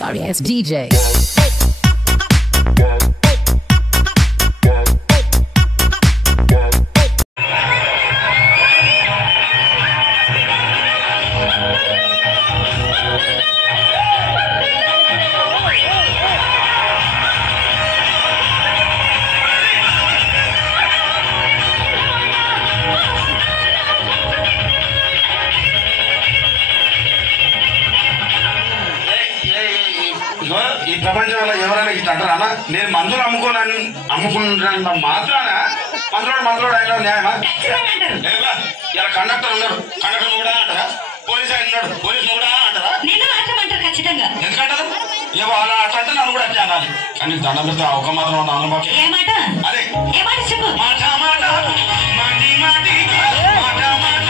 Sorry ass DJ. ఈ ప్రపంచంలో ఎవరైనా ఇట్లా అంటారా అన్న? నేను మందులు అమ్ముకుంటున్న మాత్రాన మందులోడు ఆయన న్యాయమా? ఇలా కండక్టర్ ఉన్నాడు, కండక్టర్ కూడా అంటారా? పోలీస్ ఆయన ఉన్నాడు, పోలీసు కూడా అంటారా? ఎందుకంటారు? ఏమో అలా అట్లా అంటే నన్ను కూడా అట్లా అనాలి. కానీ దండం పెడితే ఒక మాత్రం నాన్న మాకు అదే మాట మాట మాటి మాటి మాట మాట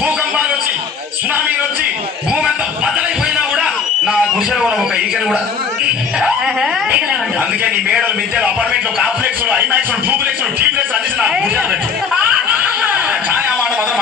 భూకంపాలు వచ్చి సునామీలు వచ్చి భూమి అంతా బదలైపోయినా కూడా నా గుడిసెలో కూడా ఒక ఈకలు కూడా. అందుకే నీ మేడలు మిద్దెలు అపార్ట్మెంట్లు కాంప్లెక్స్ ఐమాక్స్ డూప్లెక్స్ టీప్లెక్స్ అన్ని నా గుడిసెలు పెట్టు. కానీ ఆ మాట మాత్రం